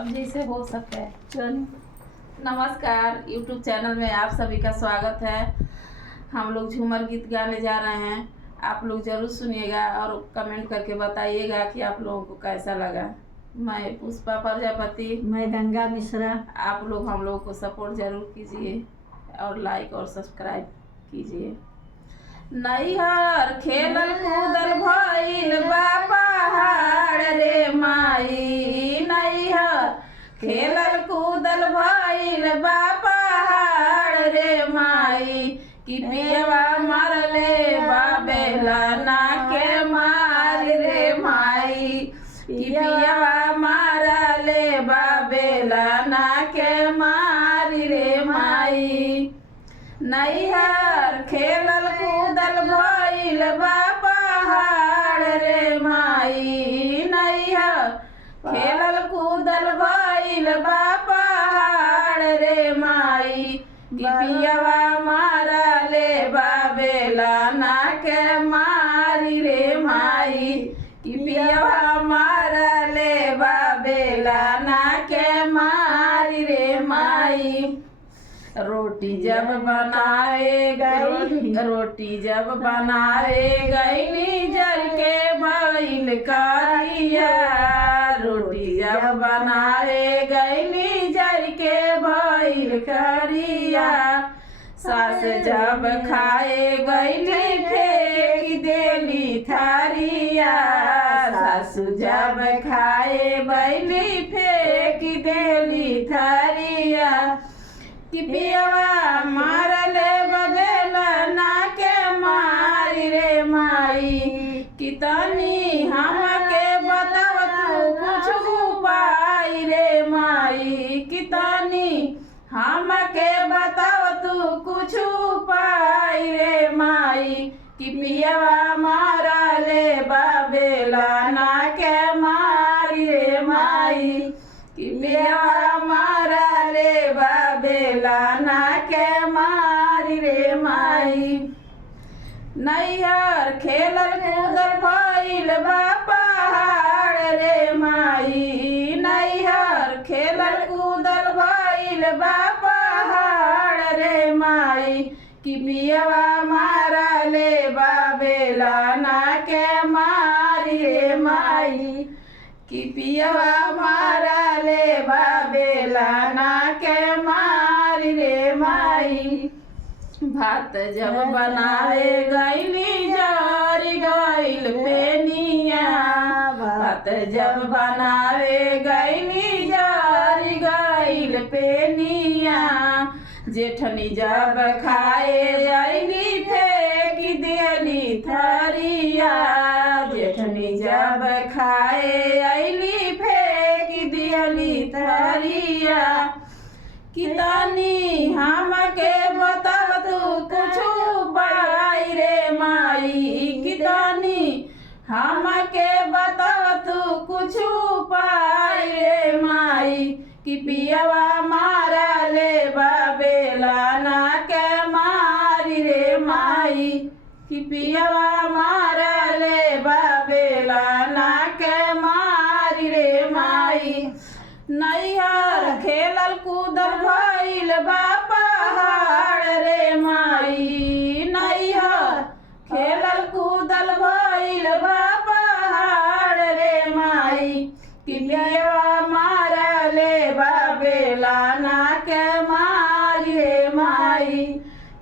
अब जैसे हो सके। चल नमस्कार, YouTube चैनल में आप सभी का स्वागत है। हम लोग झूमर गीत गाने जा रहे हैं। आप लोग जरूर सुनिएगा और कमेंट करके बताइएगा कि आप लोगों को कैसा लगा। मैं पुष्पा प्रजापति, मैं गंगा मिश्रा। आप लोग हम लोगों को सपोर्ट जरूर कीजिए और लाइक और सब्सक्राइब कीजिए। नैहर खेलल कूदल भइल बा पहाड़ रे माई, नैहर खेलल कूदल भइल बा पहाड़ रे माई, कि पियवा मरले बाबेला ना के मार रे माई, कि पियवा मारले बाबेला ना के मार रे माई। नैहर खेलल कूदल भइल बा पहाड़ रे माई, नैहर खेलल कूदल भइल बा पहाड़ रे माई, कि पियवा मारले बाबेला ना के मारी रे माई, कि पियवा मारले बाबेला ना के मारी रे माई। रोटी जब बनाए गईली जर के भइल करिया, रोटी जब बनाए गईली जर के भइल करिया, सास जब खाए गईली फेंक देली थारिया, सासु जब खाए गईली फेंक देली थारिया, कि पियवा मारले बाबेला ना के मारी रे माई, कि तनी हमके बताव तू कुछ उपाय रे माई, कि तनी हमके बताव तू कुछ उपाय रे माई, कि पियवा मारले बाबेला ना के मारी रे माई, कि पियवा मारले बाबेला ना के मारी रे माई। नैहर खेलल कूदल भइल बा पहाड़ रे माई, नैहर खेलल कूदल भइल बा पहाड़ रे माई, कि पियवा मारले बाबेला ना के मारी रे माई, कि पियवा मारले बाबेला ना के मारी रे माई। भात जब बनावे गईली जर गईल पेनिया, भात जब बनावे गईली जर गईल पेनिया, जेठनी जब खाए गईली फेंक देली थरिया, जेठनी जब खाए अइली फेंक देली थरिया, कि तनी हमके बताव तू कुछ उपाय रे माई, कि तनी हमके बताव तू कुछ उपाय रे माई, कि पियवा मारले बाबेला ना के मारी रे माई, कि पियवा मारले बाबेला ना के मारी रे माई। नैहर खेलल कूदल भइल बा पहाड़ रे माई, नैहर खेलल कूदल भइल बा पहाड़ रे माई, कि पियवा मारले बाबेला ना के मारी रे माई,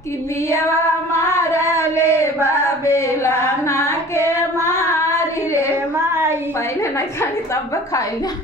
कि पियवा मारले बाबेला ना के मारी रे माई। पहले नहीं खानी तब खाई ना।